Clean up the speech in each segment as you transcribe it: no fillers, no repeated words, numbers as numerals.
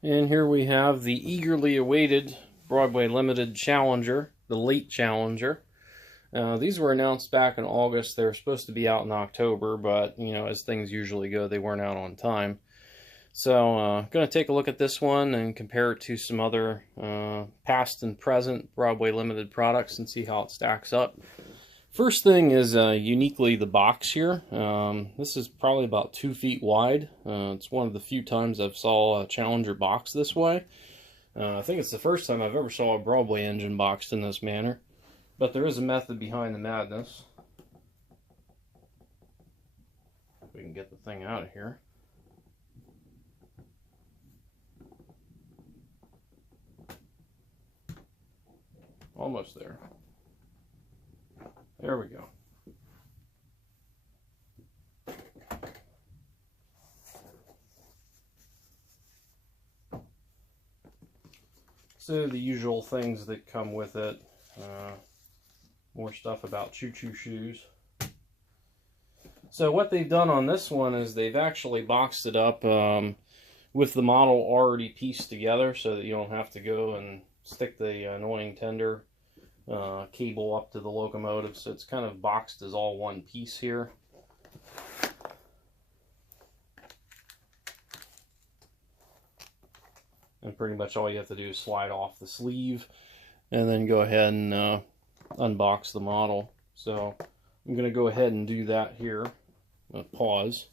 And here we have the eagerly awaited Broadway Limited Challenger, the late Challenger. These were announced back in August. They were supposed to be out in October, but, you know, as things usually go, they weren't out on time. So I'm going to take a look at this one and compare it to some other past and present Broadway Limited products and see how it stacks up. First thing is uniquely the box here. This is probably about 2 feet wide. It's one of the few times I've saw a Challenger box this way. I think it's the first time I've ever saw a Broadway engine boxed in this manner. But there is a method behind the madness. If we can get the thing out of here. Almost there. There we go. So the usual things that come with it. More stuff about choo-choo shoes. So what they've done on this one is they've actually boxed it up with the model already pieced together so that you don't have to go and stick the annoying tender cable up to the locomotive. So it's kind of boxed as all one piece here. And pretty much all you have to do is slide off the sleeve and then go ahead and unbox the model. So I'm going to go ahead and do that here. Pause.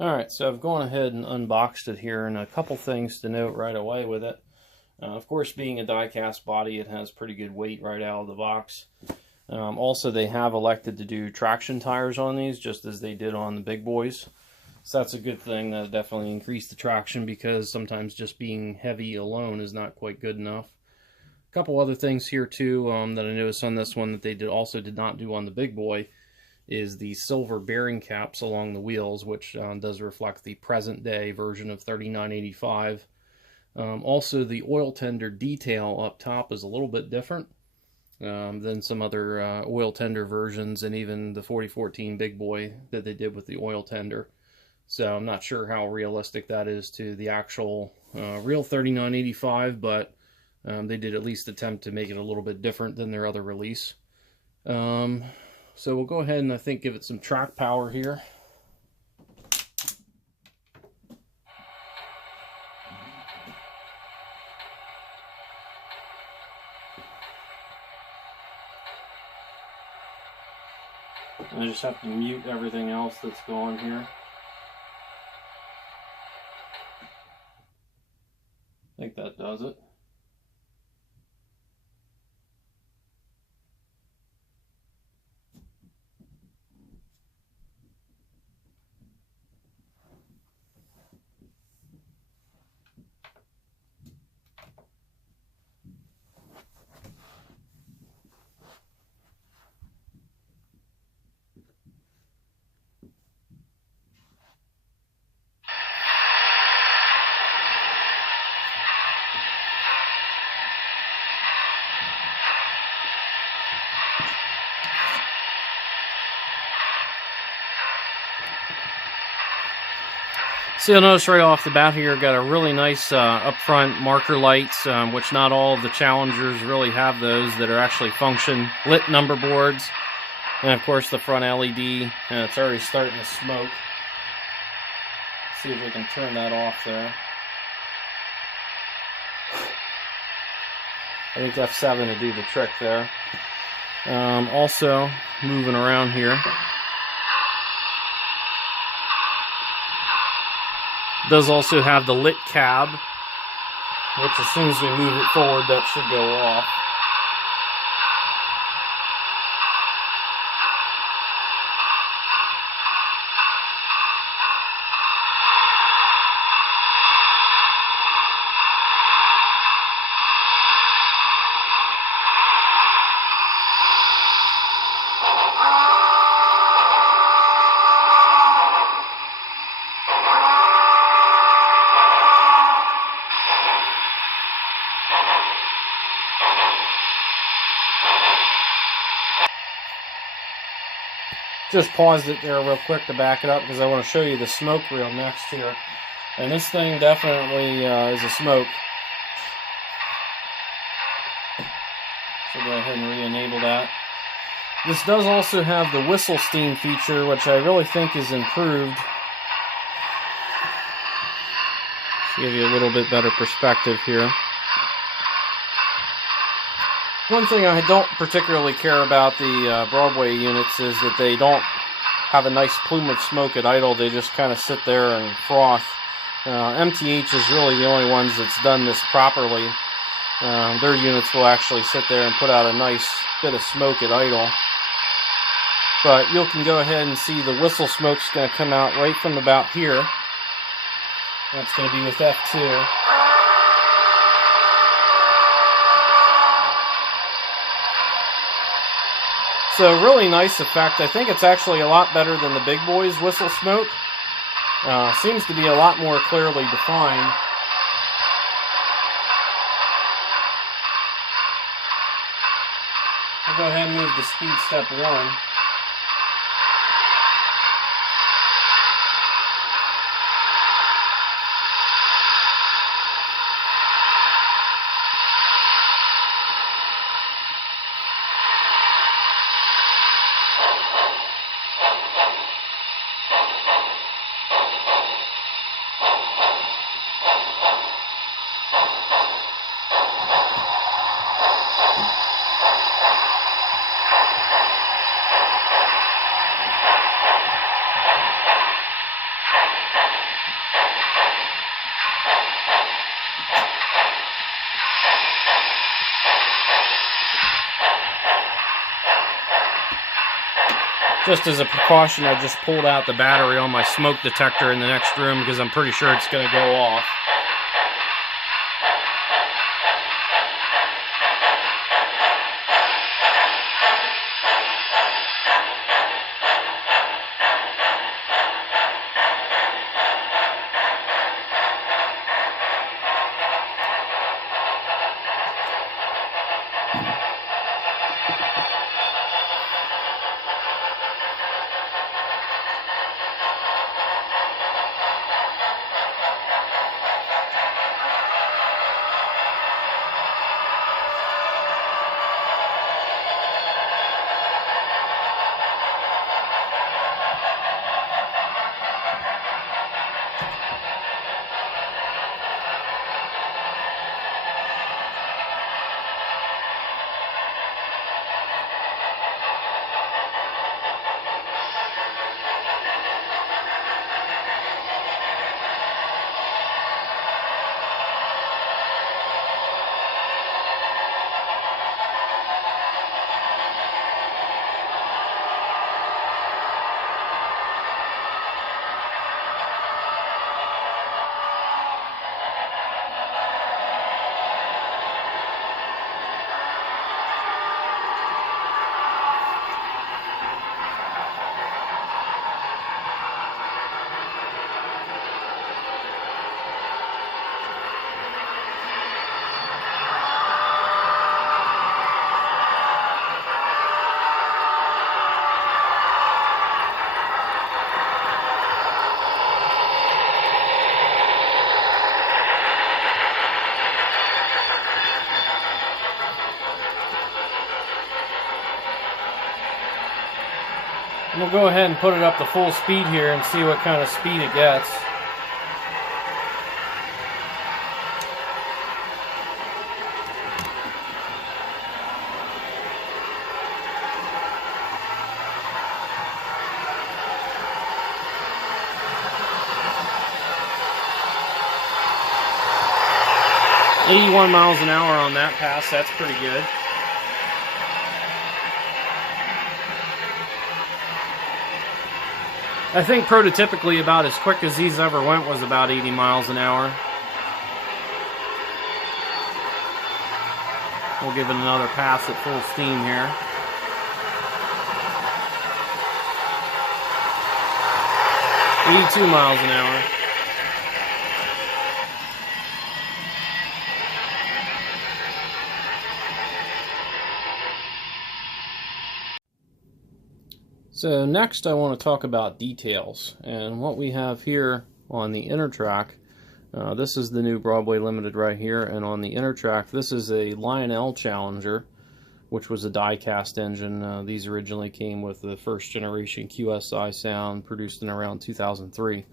Alright, so I've gone ahead and unboxed it here, and a couple things to note right away with it. Of course, being a die-cast body, it has pretty good weight right out of the box. Also, they have elected to do traction tires on these, just as they did on the big boys. So that's a good thing. That definitely increased the traction, because sometimes just being heavy alone is not quite good enough. A couple other things here too that I noticed on this one that they also did not do on the big boy is the silver bearing caps along the wheels, which does reflect the present day version of 3985. Also, the oil tender detail up top is a little bit different than some other oil tender versions, and even the 4014 big boy that they did with the oil tender. So I'm not sure how realistic that is to the actual real 3985, but they did at least attempt to make it a little bit different than their other release. So we'll go ahead and I think give it some track power here. I just have to mute everything else that's going here. I think that does it. So you'll notice right off the bat here, got a really nice upfront marker lights, which not all of the Challengers really have those that are actually function lit number boards. And of course the front LED, and it's already starting to smoke. Let's see if we can turn that off there. I think F7 to do the trick there. Also, moving around here. Does also have the lit cab, which as soon as we move it forward, that should go off. just paused it there real quick to back it up because I want to show you the smoke reel next here. And this thing definitely is a smoke. So go ahead and re-enable that. This does also have the whistle steam feature, which I really think is improved. To give you a little bit better perspective here. One thing I don't particularly care about the Broadway units is that they don't have a nice plume of smoke at idle. They just kind of sit there and froth. MTH is really the only ones that's done this properly. Their units will actually sit there and put out a nice bit of smoke at idle. But you can go ahead and see the whistle smoke's going to come out right from about here. That's going to be with F2. So really nice effect. I think it's actually a lot better than the big boys whistle smoke. Seems to be a lot more clearly defined. I'll go ahead and move to speed step 1. Just as a precaution, I just pulled out the battery on my smoke detector in the next room because I'm pretty sure it's going to go off. We'll go ahead and put it up to full speed here and see what kind of speed it gets. .81 miles an hour on that pass, that's pretty good. I think prototypically about as quick as these ever went was about 80 miles an hour. We'll give it another pass at full steam here. .82 miles an hour. So next I want to talk about details, and what we have here on the inner track, this is the new Broadway Limited right here, and on the inner track this is a Lionel Challenger, which was a die-cast engine. These originally came with the first generation QSI sound, produced in around 2003.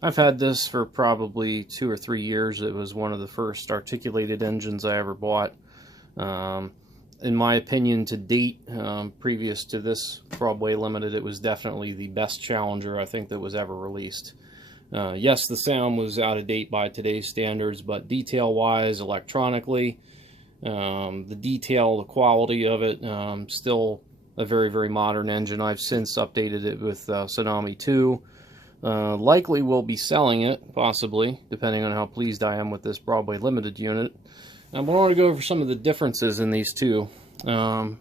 I've had this for probably 2 or 3 years. It was one of the first articulated engines I ever bought. In my opinion, to date, previous to this Broadway Limited, it was definitely the best Challenger I think that was ever released. Yes, the sound was out of date by today's standards, but detail-wise, electronically, the detail, the quality of it, still a very, very modern engine. I've since updated it with Tsunami 2. Likely will be selling it, possibly, depending on how pleased I am with this Broadway Limited unit. I want to go over some of the differences in these two.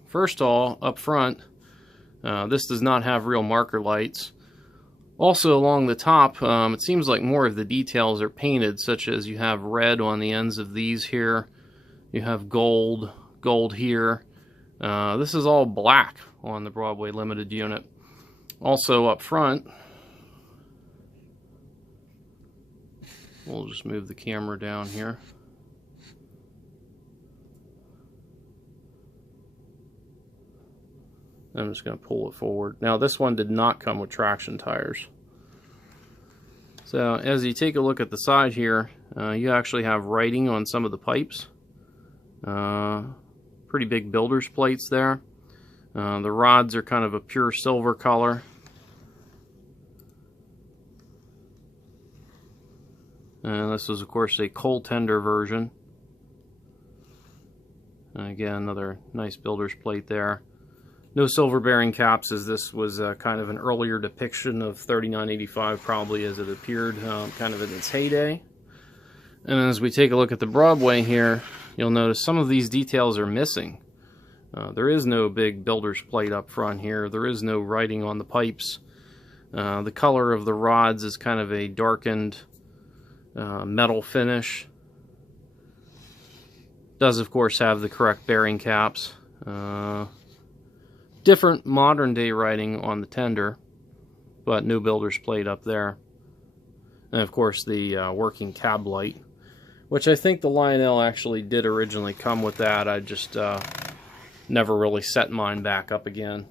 First of all, up front, this does not have real marker lights. Also along the top, it seems like more of the details are painted, such as you have red on the ends of these here. You have gold here. This is all black on the Broadway Limited unit. Also up front, we'll just move the camera down here. I'm just going to pull it forward. Now this one did not come with traction tires. So as you take a look at the side here, you actually have writing on some of the pipes. Pretty big builder's plates there. The rods are kind of a pure silver color. And this is of course a coal tender version. And again, another nice builder's plate there. No silver bearing caps, as this was kind of an earlier depiction of 3985, probably as it appeared kind of in its heyday. And as we take a look at the Broadway here, you'll notice some of these details are missing. There is no big builder's plate up front here. There is no writing on the pipes. The color of the rods is kind of a darkened metal finish. Does of course have the correct bearing caps. Different modern day writing on the tender, but no builder's plate up there. And of course the working cab light, which I think the Lionel actually did originally come with that. I just never really set mine back up again.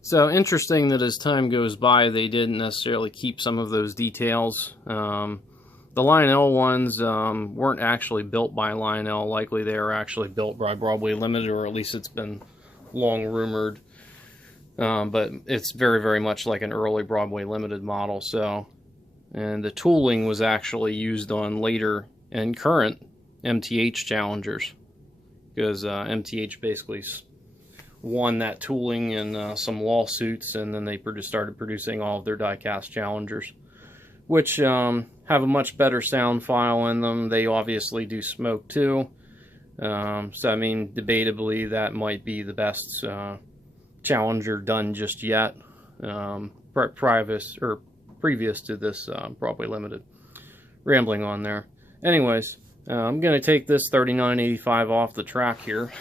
So interesting that as time goes by, they didn't necessarily keep some of those details. The Lionel ones weren't actually built by Lionel. Likely they are actually built by Broadway Limited, or at least it's been long rumored. But it's very, very much like an early Broadway Limited model. So, and the tooling was actually used on later and current MTH Challengers, because MTH basically won that tooling in some lawsuits, and then they started producing all of their die-cast Challengers, which have a much better sound file in them. They obviously do smoke too. So I mean, debatably that might be the best Challenger done just yet, previous to this Broadway Limited. Rambling on there. Anyways, I'm going to take this 3985 off the track here.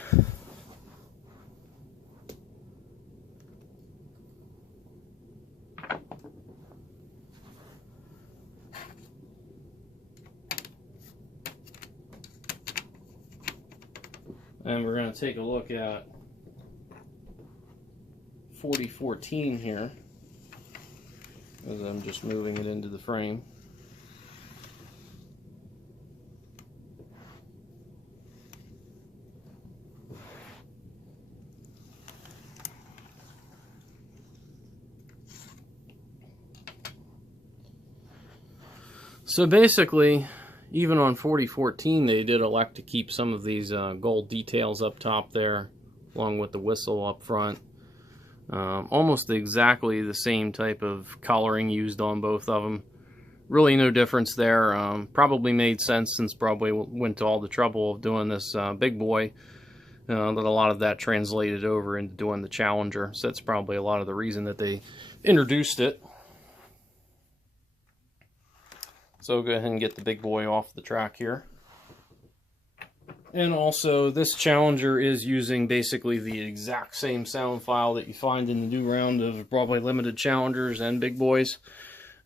And we're going to take a look at 4014 here, as I'm just moving it into the frame. So basically, even on 4014, they did elect to keep some of these gold details up top there, along with the whistle up front. Almost exactly the same type of coloring used on both of them. Really no difference there. Probably made sense, since Broadway went to all the trouble of doing this big boy, that a lot of that translated over into doing the Challenger. So that's probably a lot of the reason that they introduced it. So we'll go ahead and get the big boy off the track here. And also, this Challenger is using basically the exact same sound file that you find in the new round of Broadway Limited Challengers and Big Boys.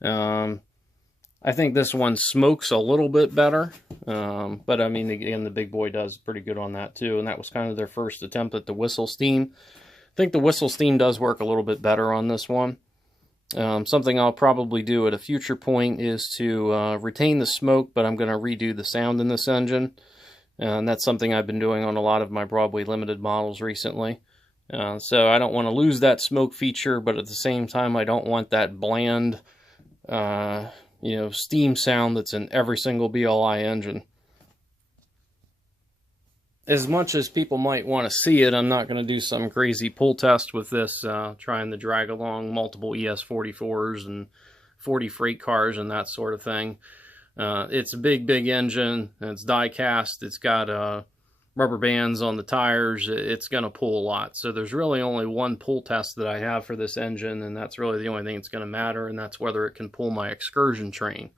I think this one smokes a little bit better, but I mean, again, the Big Boy does pretty good on that too, and that was kind of their first attempt at the whistle steam. I think the whistle steam does work a little bit better on this one. Something I'll probably do at a future point is to retain the smoke, but I'm going to redo the sound in this engine. And that's something I've been doing on a lot of my Broadway Limited models recently. So I don't want to lose that smoke feature, but at the same time, I don't want that bland, steam sound that's in every single BLI engine. As much as people might want to see it, I'm not going to do some crazy pull test with this, trying to drag along multiple ES44s and 40 freight cars and that sort of thing. It's a big engine, and it's die cast, it's got rubber bands on the tires, it's going to pull a lot. So there's really only one pull test that I have for this engine, and that's really the only thing that's going to matter, and that's whether it can pull my excursion train.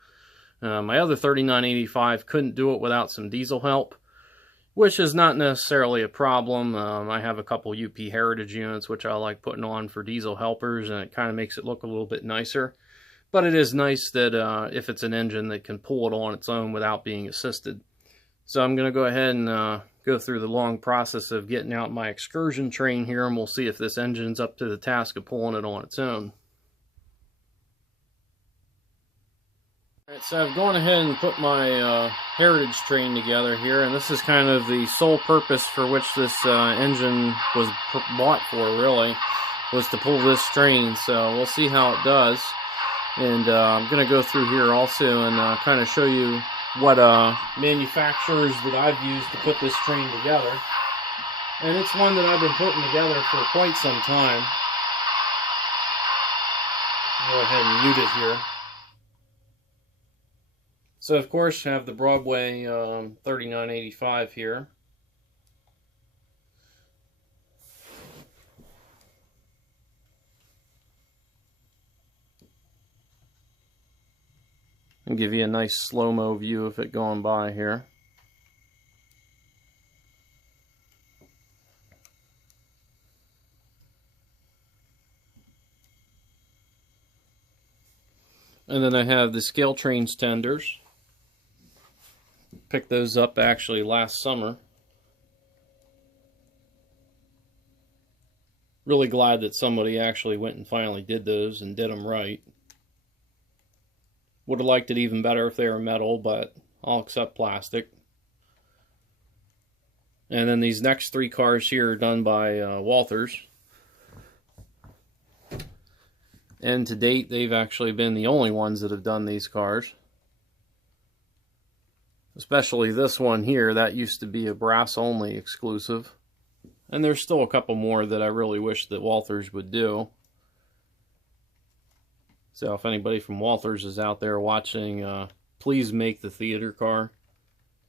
My other 3985 couldn't do it without some diesel help, which is not necessarily a problem. I have a couple UP Heritage units which I like putting on for diesel helpers, and it kind of makes it look a little bit nicer. But it is nice that if it's an engine that can pull it on its own without being assisted. So I'm going to go ahead and go through the long process of getting out my excursion train here, and we'll see if this engine's up to the task of pulling it on its own. Alright, so I've gone ahead and put my Heritage train together here, and this is kind of the sole purpose for which this engine was bought for, really, was to pull this train. So we'll see how it does. And I'm going to go through here also and kind of show you what manufacturers that I've used to put this train together. And it's one that I've been putting together for quite some time. Go ahead and mute it here. So of course I have the Broadway 3985 here. And give you a nice slow-mo view of it going by here. And then I have the Scale Trains tenders. Picked those up actually last summer. Really glad that somebody actually went and finally did those and did them right. Would have liked it even better if they were metal, but I'll accept plastic. And then these next three cars here are done by Walthers. And to date, they've actually been the only ones that have done these cars. Especially this one here, that used to be a brass-only exclusive. And there's still a couple more that I really wish that Walthers would do. So if anybody from Walthers is out there watching, please make the theater car,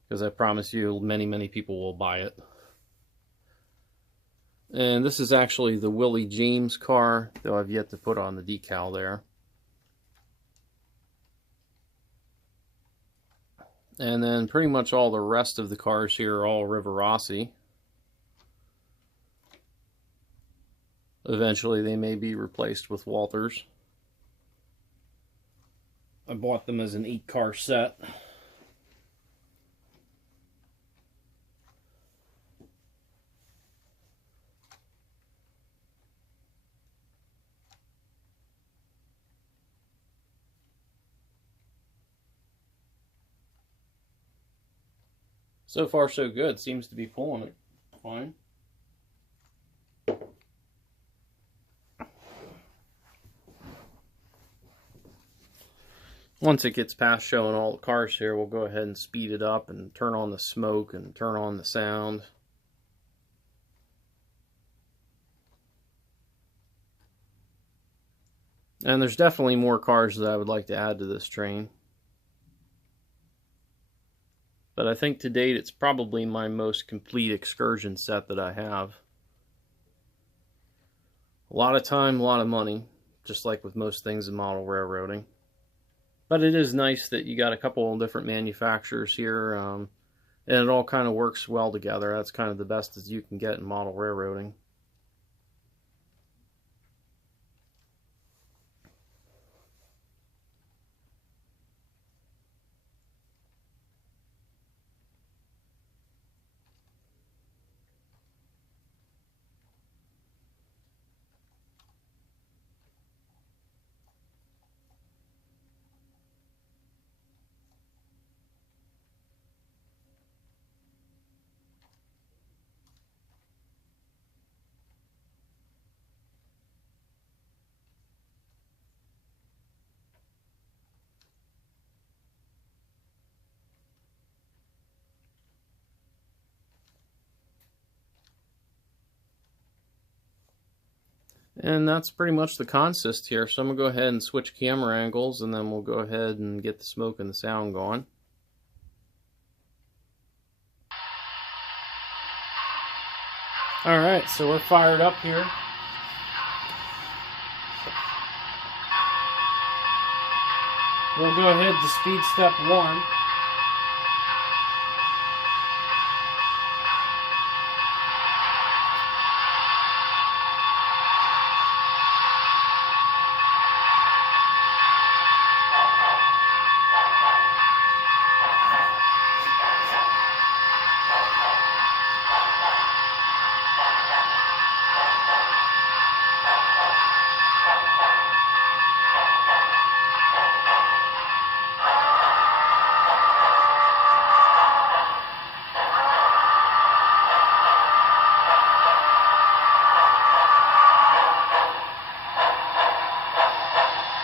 because I promise you many people will buy it. And this is actually the Willie James car, though I've yet to put on the decal there. And then pretty much all the rest of the cars here are all Rivarossi. Eventually they may be replaced with Walthers. I bought them as an 8-car set. So far so good. Seems to be pulling it fine. Once it gets past showing all the cars here, we'll go ahead and speed it up and turn on the smoke and turn on the sound. And there's definitely more cars that I would like to add to this train. But I think to date it's probably my most complete excursion set that I have. A lot of time, a lot of money, just like with most things in model railroading. But it is nice that you got a couple of different manufacturers here. and it all kind of works well together. That's kind of the best as you can get in model railroading. And that's pretty much the consist here. So I'm going to go ahead and switch camera angles, and then we'll go ahead and get the smoke and the sound going. Alright, so we're fired up here. We'll go ahead to speed step 1.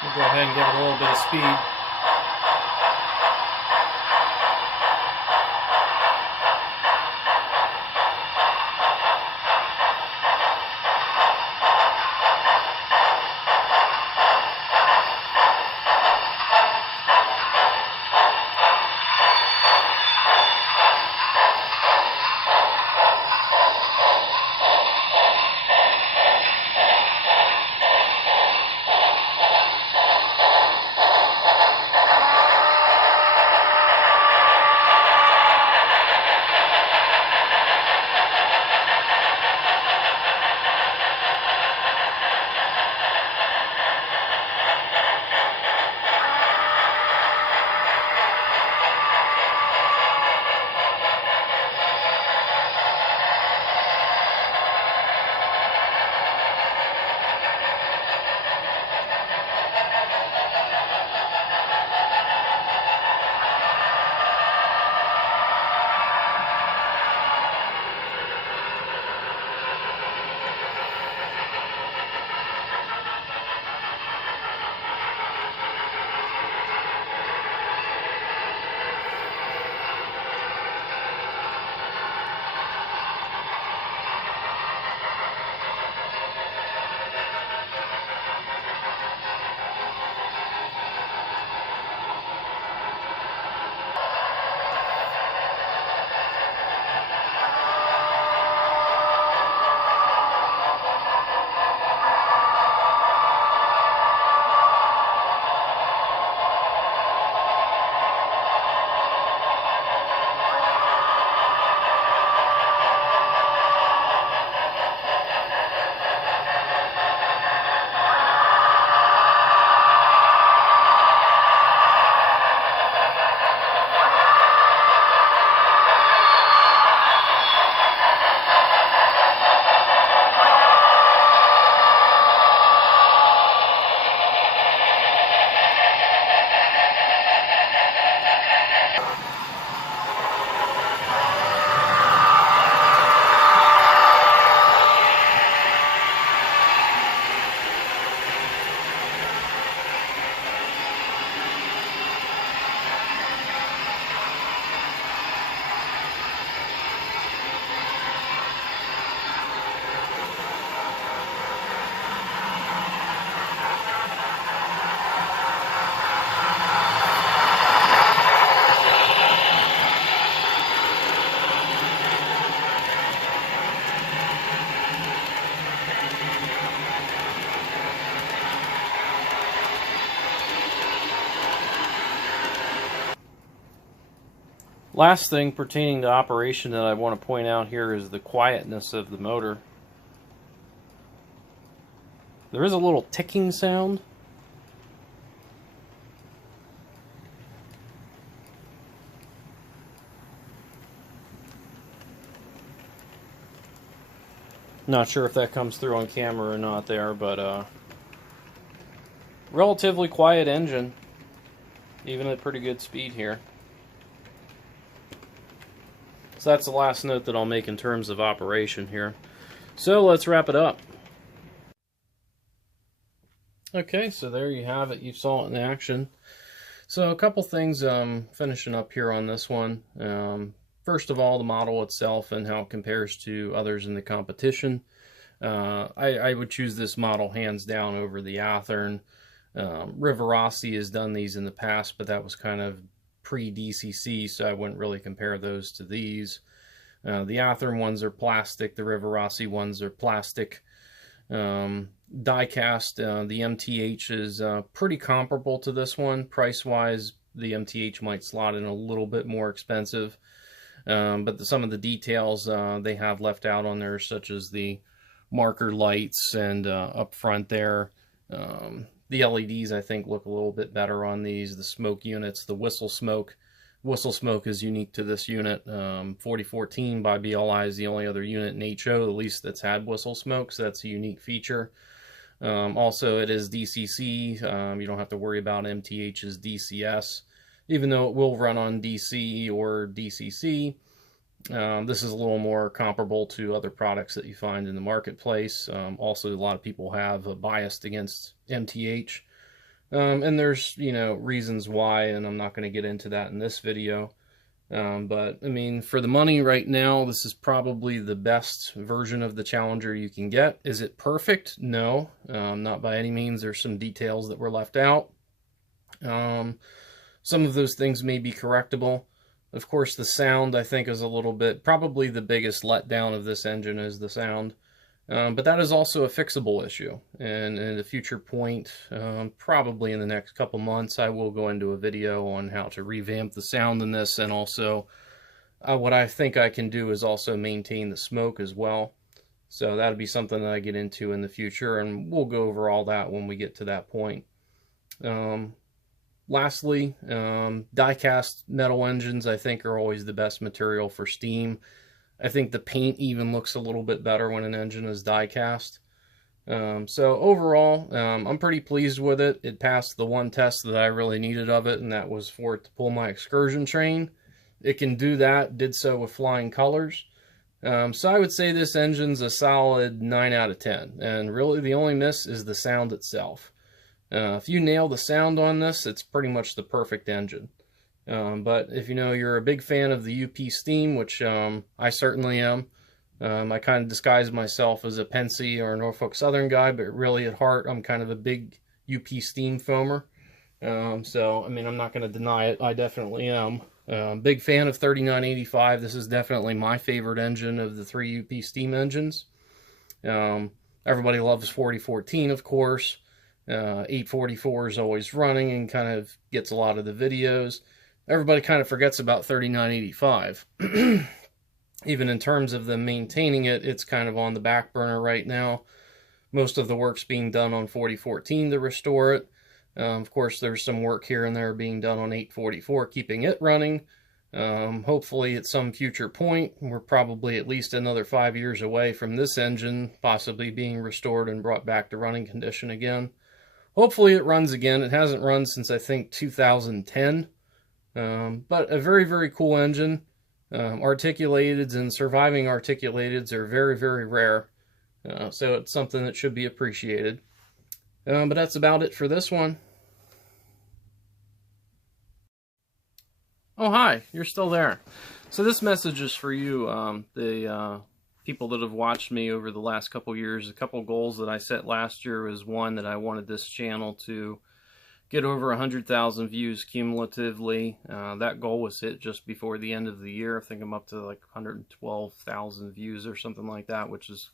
We'll go ahead and give it a little bit of speed. Last thing pertaining to operation that I want to point out here is the quietness of the motor. There is a little ticking sound. Not sure if that comes through on camera or not there, but relatively quiet engine, even at pretty good speed here. So that's the last note that I'll make in terms of operation here. So let's wrap it up. Okay, so there you have it. You saw it in action. So a couple things finishing up here on this one. First of all, the model itself and how it compares to others in the competition. I would choose this model hands down over the Athearn. Rivarossi has done these in the past, but that was kind of pre-DCC, so I wouldn't really compare those to these. The Athearn ones are plastic, the Rivarossi ones are plastic. Die-cast, the MTH is pretty comparable to this one. Price-wise, the MTH might slot in a little bit more expensive. But some of the details they have left out on there, such as the marker lights and up front there. The LEDs, I think, look a little bit better on these. The smoke units, the whistle smoke. Whistle smoke is unique to this unit. 4014 by BLI is the only other unit in HO, at least that's had whistle smoke, so that's a unique feature. Also, it is DCC. You don't have to worry about MTH's DCS. Even though it will run on DC or DCC, this is a little more comparable to other products that you find in the marketplace. Also, a lot of people have a bias against MTH. And there's, reasons why, and I'm not going to get into that in this video. But, I mean, for the money right now, this is probably the best version of the Challenger you can get. Is it perfect? No, not by any means. There's some details that were left out. Some of those things may be correctable. Of course, the sound, I think, is a little bit, probably the biggest letdown of this engine is the sound. But that is also a fixable issue. And at a future point, probably in the next couple months, I will go into a video on how to revamp the sound in this. And also, what I think I can do is also maintain the smoke as well. So that'll be something that I get into in the future. And we'll go over all that when we get to that point. Lastly, die-cast metal engines, I think, are always the best material for steam. I think the paint even looks a little bit better when an engine is die-cast. So overall, I'm pretty pleased with it. It passed the one test that I really needed of it, and that was for it to pull my excursion train. It can do that, did so with flying colors. So I would say this engine's a solid 9 out of 10. And really the only miss is the sound itself. If you nail the sound on this, it's pretty much the perfect engine. But if you're a big fan of the UP Steam, which I certainly am, I kind of disguise myself as a Pennsy or a Norfolk Southern guy, but really at heart, I'm kind of a big UP Steam foamer. So, I mean, I'm not going to deny it. I definitely am. Big fan of 3985. This is definitely my favorite engine of the 3 UP Steam engines. Everybody loves 4014, of course. 844 is always running and kind of gets a lot of the videos. Everybody kind of forgets about 3985. Even in terms of them maintaining it, it's kind of on the back burner right now. Most of the work's being done on 4014 to restore it. Of course, there's some work here and there being done on 844, keeping it running. Hopefully at some future point, we're probably at least another 5 years away from this engine possibly being restored and brought back to running condition again. Hopefully it runs again. It hasn't run since, I think, 2010. But a very, very cool engine. Articulateds and surviving articulateds are very, very rare. So it's something that should be appreciated. But that's about it for this one. Oh, hi. You're still there. So this message is for you, the people that have watched me over the last couple years. A couple goals that I set last year was one, that I wanted this channel to get over 100,000 views cumulatively. That goal was hit just before the end of the year. I think I'm up to like 112,000 views or something like that, which is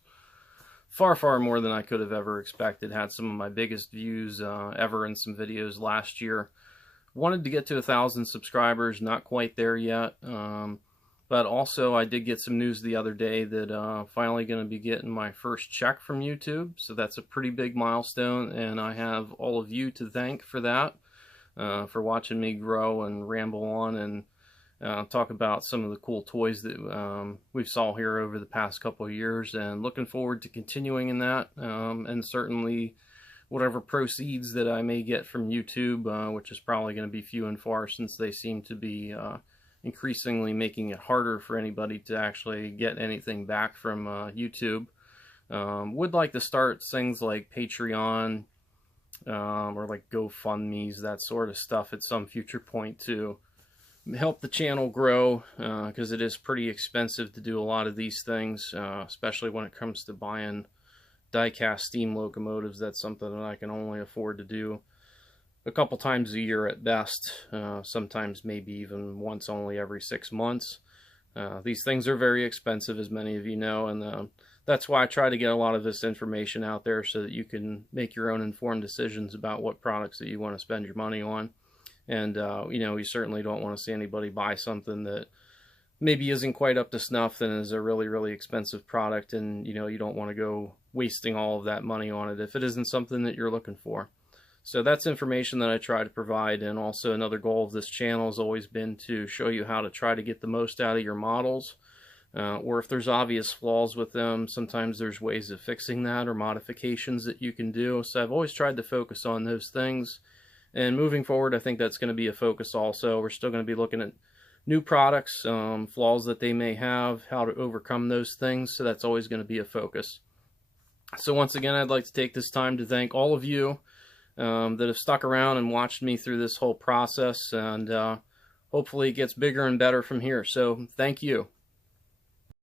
far, far more than I could have ever expected. Had some of my biggest views ever in some videos last year. wanted to get to 1,000 subscribers, not quite there yet. But also I did get some news the other day that finally going to be getting my first check from YouTube. So that's a pretty big milestone, and I have all of you to thank for that, for watching me grow and ramble on and talk about some of the cool toys that we saw here over the past couple of years, and looking forward to continuing in that, and certainly whatever proceeds that I may get from YouTube, which is probably going to be few and far since they seem to be increasingly making it harder for anybody to actually get anything back from YouTube. Would like to start things like Patreon or like GoFundMe's, that sort of stuff at some future point to help the channel grow, because it is pretty expensive to do a lot of these things, especially when it comes to buying die-cast steam locomotives. That's something that I can only afford to do a couple times a year at best, sometimes maybe even once only every 6 months. These things are very expensive, as many of you know, and that's why I try to get a lot of this information out there so that you can make your own informed decisions about what products that you want to spend your money on. And, you know, you certainly don't want to see anybody buy something that maybe isn't quite up to snuff and is a really, really expensive product, and, you know, you don't want to go wasting all of that money on it if it isn't something that you're looking for. So that's information that I try to provide, and also another goal of this channel has always been to show you how to try to get the most out of your models, or if there's obvious flaws with them, sometimes there's ways of fixing that or modifications that you can do. So I've always tried to focus on those things, and moving forward I think that's going to be a focus also. We're still going to be looking at new products, flaws that they may have, how to overcome those things, so that's always going to be a focus. So once again, I'd like to take this time to thank all of you that have stuck around and watched me through this whole process, and hopefully it gets bigger and better from here. So thank you.